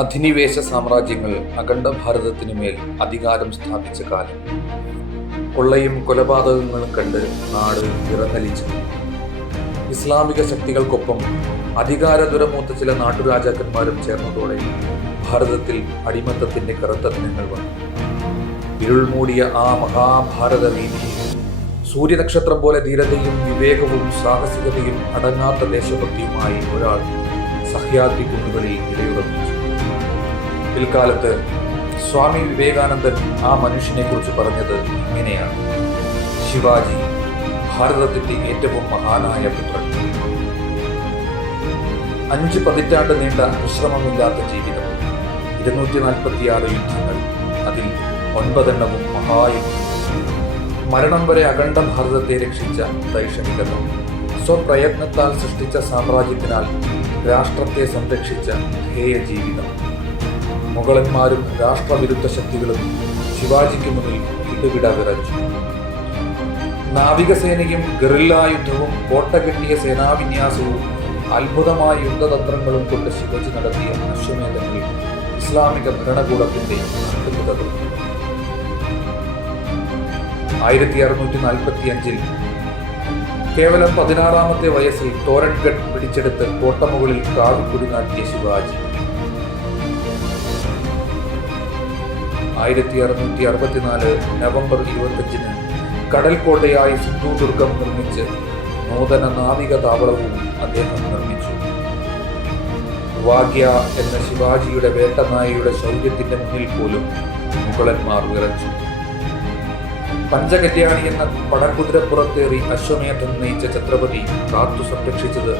അധിനിവേശ സാമ്രാജ്യങ്ങൾ അഖണ്ഡ ഭാരതത്തിനുമേൽ അധികാരം സ്ഥാപിച്ച കാലം. കൊള്ളയും കൊലപാതകങ്ങളും കണ്ട് നാട് വിറങ്ങലിച്ചു. ഇസ്ലാമിക ശക്തികൾക്കൊപ്പം അധികാര ദുരമൂത്ത ചില നാട്ടുരാജാക്കന്മാരും ചേർന്നതോടെ ഭാരതത്തിൽ അടിമത്തത്തിന്റെ കറുത്ത ദിനങ്ങൾ വന്നു. ഇരുൾമൂടിയ ആ മഹാഭാരത വീതിയിൽ സൂര്യനക്ഷത്രം പോലെ ധീരതയും വിവേകവും സാഹസികതയും അടങ്ങാത്ത ദേശഭക്തിയുമായി ഒരാൾ സഹ്യാദ്രി കുന്നുകളിൽ നിലയുറപ്പിച്ചു പിൽക്കാലത്ത് സ്വാമി വിവേകാനന്ദൻ ആ മനുഷ്യനെ കുറിച്ച് പറഞ്ഞത് ഇങ്ങനെയാണ്. ശിവാജി ഭാരതത്തിന്റെ ഏറ്റവും മഹാനായ പുത്രൻ. അഞ്ച് പതിറ്റാണ്ട് നീണ്ട വിശ്രമമില്ലാത്ത ജീവിതം. ഇരുന്നൂറ്റി നാൽപ്പത്തിയാറ് യുദ്ധങ്ങൾ അതിൽ ഒൻപതെണ്ണവും മഹായുദ്ധം മരണം വരെ അഖണ്ഡ ഭാരതത്തെ രക്ഷിച്ച ദൈക്ഷണികത സ്വപ്രയത്നത്താൽ സൃഷ്ടിച്ച സാമ്രാജ്യത്തിനാൽ രാഷ്ട്രത്തെ സംരക്ഷിച്ച ധ്യേയ ജീവിതം മുഗളന്മാരും രാഷ്ട്രവിരുദ്ധ ശക്തികളും ശിവാജിക്ക് മുന്നിൽ ഇടുകിട വിറച്ചു നാവികസേനയും ഗറില്ല യുദ്ധവും കോട്ട കെട്ടിയ സേനാവിന്യാസവും അത്ഭുതമായ യുദ്ധതന്ത്രങ്ങളും കൊണ്ട് ശിവജി നടത്തിയ അശ്വമേധങ്ങൾ ഇസ്ലാമിക ഭരണകൂടത്തിന്റെ അത്ഭുതകൾ. ആയിരത്തി അറുന്നൂറ്റി നാൽപ്പത്തി അഞ്ചിൽ കേവലം പതിനാറാമത്തെ വയസ്സിൽ തോരൺഗഡ് പിടിച്ചെടുത്ത് കോട്ടമുകളിൽ കാവിക്കുടി നാട്ടിയ ശിവാജി ആയിരത്തി അറുന്നൂറ്റി അറുപത്തിനാല് നവംബർ ഇരുപത്തഞ്ചിന് കടൽക്കോട്ടയായി സിന്ധു ദുർഗം നിർമ്മിച്ച് നൂതന നാവിക താവളവും അദ്ദേഹം നിർമ്മിച്ചു. വാഗ്യ എന്ന ശിവാജിയുടെ വേട്ടനായയുടെ ശൗര്യത്തിന്റെ മുന്നിൽ പോലും മുഗളന്മാർ വിറച്ചു. പഞ്ചകല്യാണി എന്ന പടക്കുതിരപ്പുറത്തേറി അശ്വമേധം നയിച്ച ഛത്രപതി കാത്തു സംരക്ഷിച്ചത്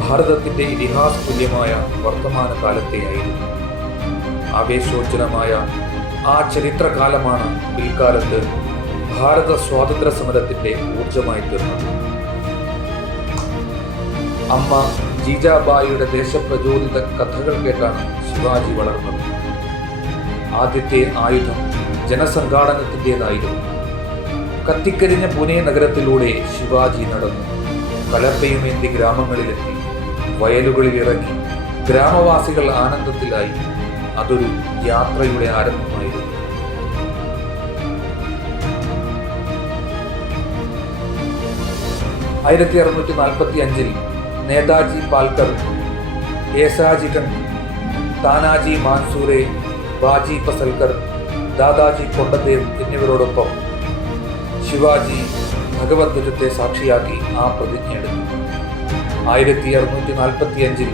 ഭാരതത്തിന്റെ ഇതിഹാസ തുല്യമായ വർത്തമാന കാലത്തെയായിരുന്നു ആവേശോജ്ജലമായ ആ ചരിത്രകാലമാണ് പിൽക്കാലത്ത് ഭാരത സ്വാതന്ത്ര്യ സമരത്തിന്റെ ഊർജമായി തീർന്നത്. അമ്മ ജീജാബായിയുടെ ദേശപ്രചോദിത കഥകൾ കേട്ടാണ് ശിവാജി വളർന്നത്. ആദ്യത്തെ ആയുധം ജനസംഘാടനത്തിന്റെതായിരുന്നു കത്തിക്കരിഞ്ഞ പുനെ നഗരത്തിലൂടെ ശിവാജി നടന്നു. കലപ്പയുമേന്തി ഗ്രാമങ്ങളിലെത്തി. വയലുകളിൽ ഇറങ്ങി ഗ്രാമവാസികൾ ആനന്ദത്തിലായി. അതൊരു യാത്രയുടെ ആരംഭമായിരുന്നു. ആയിരത്തി അറുന്നൂറ്റി നാൽപ്പത്തി അഞ്ചിൽ നേതാജി പാൽക്കർ ഏസാജി കൺ താനാജി മാൻസൂരെ ബാജി പസൽക്കർ ദാദാജി കൊണ്ടദേവ് എന്നിവരോടൊപ്പം ശിവാജി ഭഗവത്ഗീതത്തെ സാക്ഷിയാക്കി ആ പ്രതിജ്ഞയെടുത്തു. ആയിരത്തി അറുന്നൂറ്റി നാൽപ്പത്തി അഞ്ചിൽ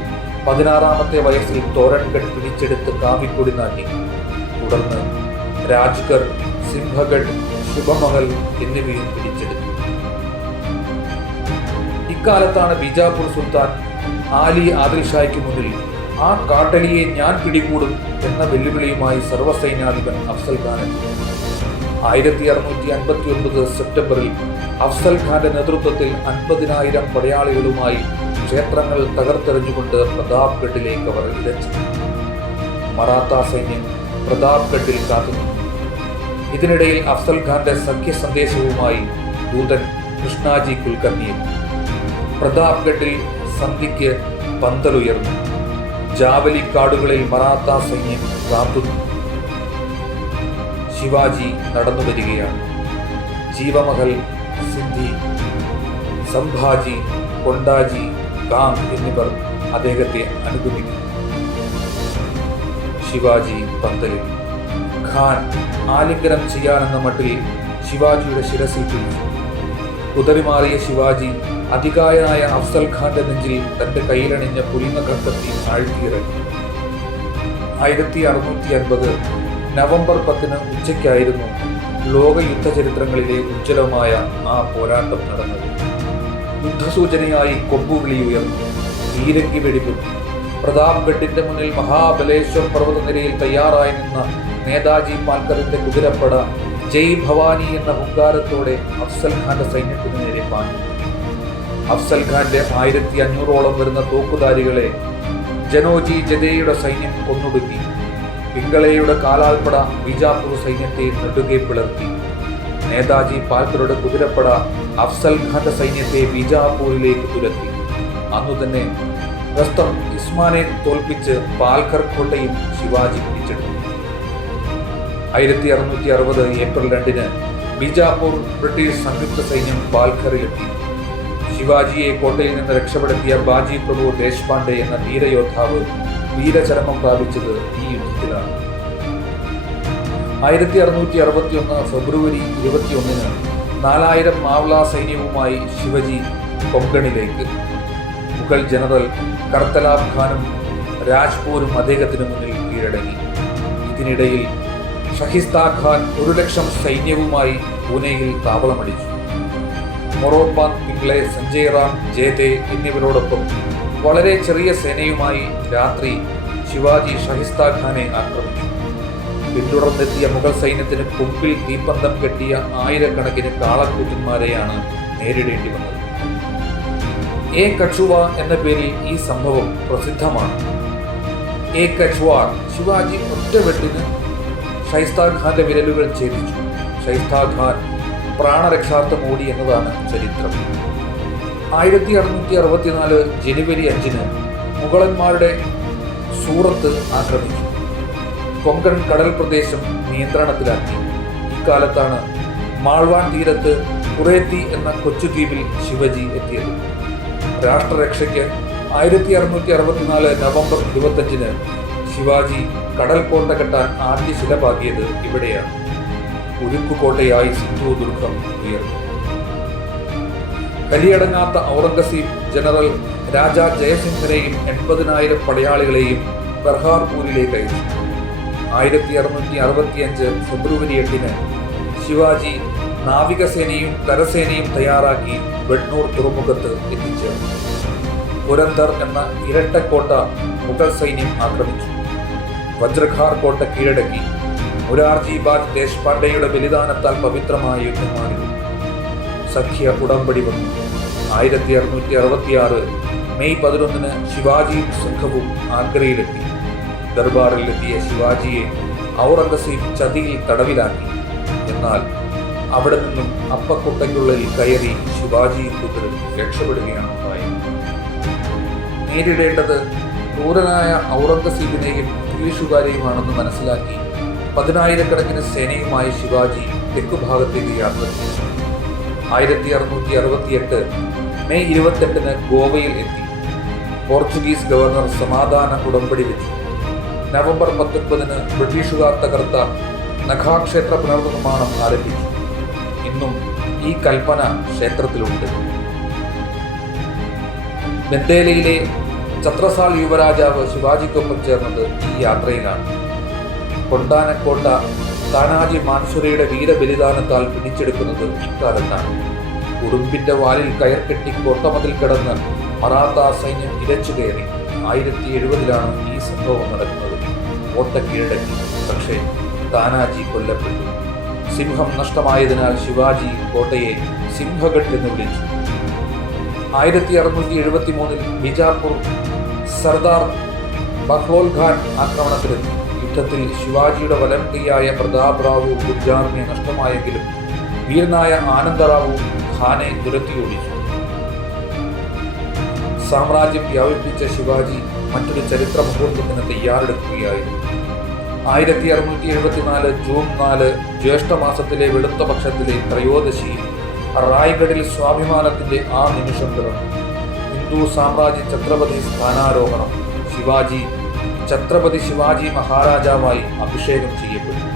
പതിനാറാമത്തെ വയസ്സിൽ തോരൺഗഡ് പിടിച്ചെടുത്ത് കാവിക്കൊടി നാട്ടി. തുടർന്ന് രാജ്ഗർ സിംഹഗഡ് ശുഭമഹൽ എന്നിവയും പിടിച്ചെടുത്തു. ഇക്കാലത്താണ് ബിജാപൂർ സുൽത്താൻ ആലി ആദിൽ ഷായ്ക്ക് മുന്നിൽ ആ കാട്ടലിയെ ഞാൻ പിടികൂടും എന്ന വെല്ലുവിളിയുമായി സർവസൈനാധിപൻ അഫ്സൽ ഖാൻ ആയിരത്തി അറുന്നൂറ്റി അൻപത്തി ഒൻപത് സെപ്റ്റംബറിൽ അഫ്സൽ ഖാന്റെ നേതൃത്വത്തിൽ അൻപതിനായിരം പടയാളികളുമായി ക്ഷേത്രങ്ങൾ തകർത്തെറിഞ്ഞുകൊണ്ട് പ്രതാപ്ഗഡിലേക്ക് അവർ ഇരച്ചു മറാത്ത സൈന്യം പ്രതാപ്ഗഡിൽ കാത്തുന്നു ഇതിനിടയിൽ അഫ്സൽ ഖാന്റെ സഖ്യ സന്ദേശവുമായി ദൂതൻ കൃഷ്ണാജി കുൽക്കർണിയും പ്രതാപ്ഗഡിൽ സന്ധിക്ക് പന്തലുയർന്നു. ജാവലി കാടുകളിൽ മറാത്ത സൈന്യം കാത്തുന്നു ശിവാജി നടന്നു വരികയാണ്. ജീവമഹൽ സിദ്ധി സംഭാജി കൊണ്ടാജി കാങ് എന്നിവർ അദ്ദേഹത്തെ അനുഗമിക്കുന്നു ശിവാജി പന്തലിൽ. ഖാൻ ആലിംഗനം ചെയ്യാനെന്ന മട്ടിൽ ശിവാജിയുടെ ശിരസിൽ പിടിച്ചു. കുതറിമാറിയ ശിവാജി അധികായനായ അഫ്സൽ ഖാന്റെ നെഞ്ചിൽ തന്റെ കയ്യിലണിഞ്ഞ പുലിനഖം കത്തി ആഴ്ത്തിയിറങ്ങി ആയിരത്തി അറുന്നൂറ്റി അൻപത് നവംബർ പത്തിന് ഉച്ചയ്ക്കായിരുന്നു ലോക യുദ്ധ ചരിത്രങ്ങളിലെ ഉജ്ജ്വലമായ ആ പോരാട്ടം നടന്നത്. യുദ്ധസൂചനയായി കൊമ്പുവിളി ഉയർന്നു. ഈരങ്കി വെടിവെച്ചു പ്രതാപ്ഗഡിന്റെ മുന്നിൽ മഹാബലേശ്വർ പർവതനിരയിൽ തയ്യാറായി നിന്ന നേതാജി പാൽക്കറിന്റെ കുതിരപ്പട ജയ് ഭവാനി എന്ന ഹുങ്കാരത്തോടെ അഫ്സൽ ഖാന്റെ സൈന്യത്തിന് നേരെ പാഞ്ഞു. അഫ്സൽ ഖാന്റെ ആയിരത്തി അഞ്ഞൂറോളം വരുന്ന തോക്കുധാരികളെ ജനോജി ജദേയുടെ സൈന്യം കൊന്നൊടുക്കി. പിങ്കളയുടെ കാലാൽപ്പട ബിജാപൂർ സൈന്യത്തെ നെടുകെ പിളർത്തി. നേതാജി പാൽക്കറുടെ കുതിരപ്പട അഫ്സൽ ഖാന്റെ സൈന്യത്തെ ബിജാപൂരിലേക്ക് തുരത്തി. അന്നു തന്നെ പ്രസ്തം ഇസ്മാനെ തോൽപ്പിച്ച് പാൽഖർ കോട്ടയും ശിവാജി പിടിച്ചെടുത്തു ആയിരത്തി അറുന്നൂറ്റി അറുപത് ഏപ്രിൽ രണ്ടിന് ബീജാപൂർ ബ്രിട്ടീഷ് സംയുക്ത സൈന്യം പാൽഖറിലെത്തി ശിവാജിയെ കോട്ടയിൽ നിന്ന് രക്ഷപ്പെടുത്തിയ ബാജി പ്രഭു ദേശ്പാണ്ഡെ എന്ന വീരയോദ്ധാവ് വീരചരമം പ്രാപിച്ചത് ഈ യുദ്ധത്തിലാണ്. ആയിരത്തി അറുന്നൂറ്റി അറുപത്തി ഒന്ന് ഫെബ്രുവരി ഇരുപത്തിയൊന്നിന് നാലായിരം മാവ്ള സൈന്യവുമായി ശിവജി കൊങ്കണിലേക്ക്. മുഗൾ ജനറൽ കർത്തലാബ് ഖാനും രാജ്പൂരും അദ്ദേഹത്തിന് മുന്നിൽ കീഴടങ്ങി. ഇതിനിടയിൽ ഷഹിസ്ത ഖാൻ ഒരു ലക്ഷം സൈന്യവുമായി പൂനെയിൽ താവളമടിച്ചു. മൊറോപ്പാൻ പിംഗ്ലെ സഞ്ജയ് റാം ജേതെ എന്നിവരോടൊപ്പം വളരെ ചെറിയ സേനയുമായി രാത്രി ശിവാജി ഷഹിസ്ത ഖാനെ ആക്രമിച്ചു. പിന്തുടർന്നെത്തിയ മുഗൾ സൈന്യത്തിന് കുമ്പിൽ തീപ്പന്തം കെട്ടിയ ആയിരക്കണക്കിന് കാളക്കൂറ്റന്മാരെയാണ് നേരിടേണ്ടി വന്നത്. എ കക്ഷുവ എന്ന പേരിൽ ഈ സംഭവം പ്രസിദ്ധമാണ്. എ കക്ഷുവാർ ശിവാജി ഒറ്റവെട്ടിന് ഷൈസ്താ ഖാന്റെ വിരലുകൾ ഛേദിച്ചു. ഷൈസ്താ ഖാൻ പ്രാണരക്ഷാർത്ഥം ഓടി എന്നതാണ് ചരിത്രം. ആയിരത്തി അറുന്നൂറ്റി അറുപത്തിനാല് ജനുവരി അഞ്ചിന് മുഗളന്മാരുടെ സൂറത്ത് ആക്രമിച്ചു. കൊങ്കൺ കടൽ പ്രദേശം നിയന്ത്രണത്തിലാക്കി. ഇക്കാലത്താണ് മാൾവാൻ തീരത്ത് കുറേത്തി എന്ന കൊച്ചുദ്വീപിൽ ശിവജി എത്തിയത്. രാഷ്ട്രരക്ഷയ്ക്ക് ആയിരത്തി അറുന്നൂറ്റി അറുപത്തിനാല് നവംബർ ഇരുപത്തഞ്ചിന് ശിവാജി കടൽ കോട്ട കെട്ടാൻ ആദ്യ ശില പാകിയത് ഇവിടെയാണ്. ഉരുക്കുകോട്ടയായി സിന്ധു ദുർഗം ഉയർന്നു. കലിയടങ്ങാത്ത ഔറംഗസീബ് ജനറൽ രാജ ജയസിംഹനെയും എൺപതിനായിരം പടയാളികളെയും ബർഹാർപൂരിലേക്ക് അയച്ചു. ആയിരത്തി അറുന്നൂറ്റി അറുപത്തിയഞ്ച് ഫെബ്രുവരി എട്ടിന് ശിവാജി നാവികസേനയും കരസേനയും തയ്യാറാക്കി വെണ്ണൂർ തുറമുഖത്ത് എത്തിച്ചേർന്നു പുരന്തർ എന്ന ഇരട്ടക്കോട്ട മുഗൾ സൈന്യം ആക്രമിച്ചു. വജ്രഖാർ കോട്ട കീഴടക്കി. മുരാർജി ബാഗ് ദേശ്പാണ്ഡെയുടെ ബലിദാനത്താൽ പവിത്രമായ യുദ്ധമാണിത്. സഖ്യ ഉടമ്പടി വന്നു. ആയിരത്തി അറുന്നൂറ്റി അറുപത്തിയാറ് മെയ് പതിനൊന്നിന് ശിവാജിയും സംഘവും ആഗ്രയിലെത്തി. ദർബാറിലെത്തിയ ശിവാജിയെ ഔറംഗസീബ് ചതിയിൽ തടവിലാക്കി. എന്നാൽ അവിടെ നിന്നും അപ്പക്കുട്ടയ്ക്കുള്ളിൽ കയറി ശിവാജിയും കൂട്ടരും രക്ഷപ്പെടുകയാണ് നേരിടേണ്ടത് ക്രൂരനായ ഔറംഗസീബിനെയും ഇംഗ്ലീഷുകാരെയുമാണെന്ന് മനസ്സിലാക്കി പതിനായിരക്കണക്കിന് സേനയുമായി ശിവാജി തെക്കുഭാഗത്തേക്ക് യാത്ര ചെയ്തു. ആയിരത്തി അറുന്നൂറ്റി അറുപത്തിയെട്ട് മെയ് ഇരുപത്തെട്ടിന് ഗോവയിൽ എത്തി. പോർച്ചുഗീസ് ഗവർണർ സമാധാന ഉടമ്പടി വെച്ചു. നവംബർ പത്തൊൻപതിന് ബ്രിട്ടീഷുകാർ തകർത്ത നഖാക്ഷേത്ര പുനർനിർമ്മാണം ആരംഭിച്ചു. ഇന്നും ഈ കൽപ്പന ക്ഷേത്രത്തിലുണ്ട്. ബന്ദേലയിലെ ഛത്രസാൽ യുവരാജാവ് ശിവാജിക്കൊപ്പം ചേർന്നത് ഈ യാത്രയിലാണ്. കൊണ്ടാനക്കോട്ട താനാജി മാൻസുരയുടെ വീരബലിദാനത്താൽ പിടിച്ചെടുക്കുന്നത് ഇക്കാലത്താണ്. ഉടുമ്പിന്റെ വാലിൽ കയർ കെട്ടി കോട്ടമതിൽ കിടന്ന് മറാത്ത സൈന്യം ഇരച്ചു കയറി. ആയിരത്തി എഴുപതിലാണ് ഈ സംഭവം നടക്കുന്നത്. കോട്ട കീഴടക്കി പക്ഷേ താനാജി കൊല്ലപ്പെട്ടു. സിംഹം നഷ്ടമായതിനാൽ ശിവാജി കോട്ടയെ സിംഹഗഡ് എന്ന് വിളിച്ചു. ആയിരത്തി അറുന്നൂറ്റി എഴുപത്തി മൂന്നിൽ ബിജാപൂർ സർദാർ ബഹ്ലോൽ ഖാൻ ആക്രമണത്തിലെത്തി. യുദ്ധത്തിൽ ശിവാജിയുടെ വലം കൈയായ പ്രതാപ് റാവു ഗുർജാറിനെ നഷ്ടമായെങ്കിലും വീരനായ ആനന്ദറാവു ഖാനെ തുരത്തിയോടിച്ചു. സാമ്രാജ്യം വ്യാപിപ്പിച്ച ശിവാജി മറ്റൊരു ചരിത്ര മുഹൂർത്തം നിന്ന് തയ്യാറെടുക്കുകയായിരുന്നു. ആയിരത്തി അറുന്നൂറ്റി എഴുപത്തിനാല് ജൂൺ നാല് ജ്യേഷ്ഠമാസത്തിലെ വെളുത്ത പക്ഷത്തിലെ ത്രയോദശിയിൽ റായ്ഗഡിൽ സ്വാഭിമാനത്തിന്റെ ആ നിമിഷം പിറന്നു. ഹിന്ദു സാമ്രാജ്യ ഛത്രപതി സ്ഥാനാരോഹണം ശിവാജി ഛത്രപതി ശിവാജി മഹാരാജാവായി അഭിഷേകം ചെയ്യപ്പെട്ടു.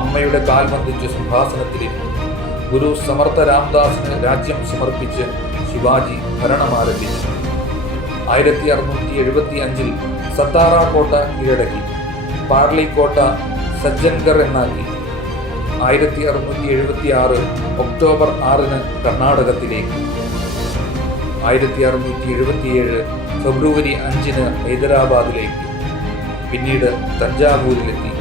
അമ്മയുടെ കാൽ വന്ദിച്ച് സിംഹാസനത്തിലേക്ക് ഗുരു സമർത്ഥ രാംദാസിന് രാജ്യം സമർപ്പിച്ച് ശിവാജി ഭരണം ആരംഭിച്ചു ആയിരത്തി അറുന്നൂറ്റി എഴുപത്തി അഞ്ചിൽ സത്താറ കോട്ട കീഴടക്കി. പാർലി കോട്ട സജ്ജൻഗർ എന്നാക്കി. ആയിരത്തി അറുന്നൂറ്റി എഴുപത്തി ആറ് ഒക്ടോബർ ആറിന് കർണാടകത്തിലേക്ക്. ആയിരത്തി അറുന്നൂറ്റി എഴുപത്തിയേഴ് ഫെബ്രുവരി അഞ്ചിന് ഹൈദരാബാദിലേക്ക്. പിന്നീട് തഞ്ചാവൂരിലെത്തി.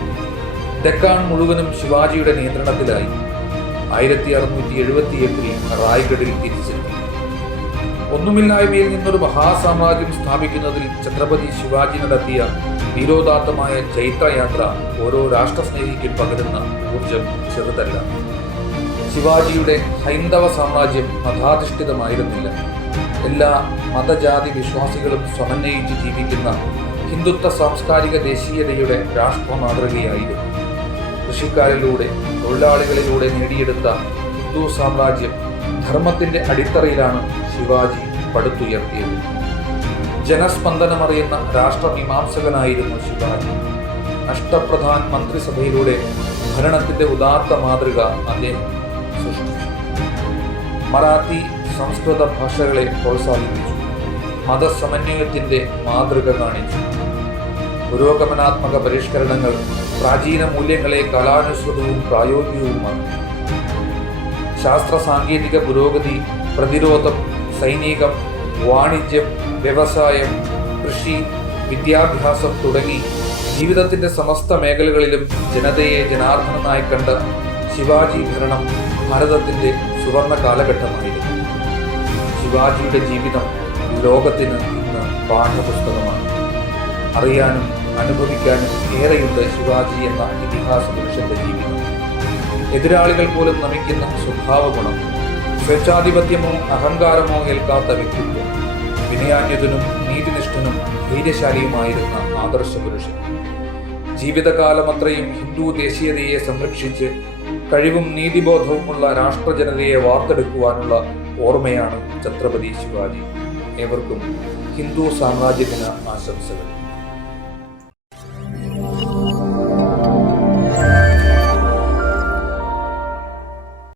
ഡെക്കാൻ മുഴുവനും ശിവാജിയുടെ നിയന്ത്രണത്തിലായി. ആയിരത്തി അറുന്നൂറ്റി എഴുപത്തി എട്ടിൽ റായ്ഗഡിൽ തിരിച്ചെത്തി. ഒന്നുമില്ലായ്മയിൽ നിന്നൊരു മഹാസാമ്രാജ്യം സ്ഥാപിക്കുന്നതിൽ ഛത്രപതി ശിവാജി നടത്തിയ ധീരോദാത്തമായ ചൈത്രയാത്ര ഓരോ രാഷ്ട്രസ്നേഹിക്കും പകരുന്ന ഊർജം ചെറുതല്ല. ശിവാജിയുടെ ഹൈന്ദവ സാമ്രാജ്യം മതാധിഷ്ഠിതമായിരുന്നില്ല. എല്ലാ മതജാതി വിശ്വാസികളും സമന്വയിച്ച് ജീവിക്കുന്ന ഹിന്ദുത്വ സാംസ്കാരിക ദേശീയതയുടെ രാഷ്ട്ര മാതൃകയായിരുന്നു. കൃഷിക്കാരിലൂടെ തൊഴിലാളികളിലൂടെ നേടിയെടുത്ത ഹിന്ദു സാമ്രാജ്യം ധർമ്മത്തിന്റെ അടിത്തറയിലാണ് ശിവാജി പടുത്തുയർത്തിയത്. ജനസ്പന്ദനമറിയുന്ന രാഷ്ട്രമീമാംസകനായിരുന്നു ശിവാജി. അഷ്ടപ്രധാൻ മന്ത്രിസഭയിലൂടെ ഭരണത്തിന്റെ ഉദാത്ത മാതൃക അദ്ദേഹം സൃഷ്ടിച്ചു. മറാത്തി സംസ്കൃത ഭാഷകളെ പ്രോത്സാഹിപ്പിച്ചു. മതസമന്വയത്തിന്റെ മാതൃക കാണിച്ചു. പുരോഗമനാത്മക പരിഷ്കരണങ്ങൾ പ്രാചീന മൂല്യങ്ങളെ കലാനുസൃതവും പ്രായോഗികവുമാണ്. ശാസ്ത്ര സാങ്കേതിക പുരോഗതി പ്രതിരോധം സൈനികം വാണിജ്യം വ്യവസായം കൃഷി വിദ്യാഭ്യാസം തുടങ്ങി ജീവിതത്തിന്റെ സമസ്ത മേഖലകളിലും ജനതയെ ജനാർദ്ദനായി കണ്ട ശിവാജി ഭരണം ഭാരതത്തിന്റെ സുവർണ കാലഘട്ടമായിരുന്നു. ശിവാജിയുടെ ജീവിതം ലോകത്തിന് ഇന്ന് പാഠപുസ്തകമാണ്. അറിയാനും അനുഭവിക്കാനും ഏറെയുണ്ട് ശിവാജി എന്ന ഇതിഹാസ പുരുഷന്റെ ജീവിതം. എതിരാളികൾ പോലും നമിക്കുന്ന സ്വഭാവ ഗുണം സ്വേച്ഛാധിപത്യമോ അഹങ്കാരമോ ഏൽക്കാത്ത വ്യക്തിത്വം വിനയാന്യതനും നീതിനിഷ്ഠനും ധൈര്യശാലിയുമായിരുന്ന ആദർശ പുരുഷൻ. ജീവിതകാലമത്രയും ഹിന്ദു ദേശീയതയെ സംരക്ഷിച്ച് കഴിവും നീതിബോധവുമുള്ള രാഷ്ട്രജനതയെ വാർത്തെടുക്കുവാനുള്ള ഓർമ്മയാണ് ഛത്രപതി ശിവാജി. ഏവർക്കും ഹിന്ദു സാമ്രാജ്യത്തിന് ആശംസകൾ.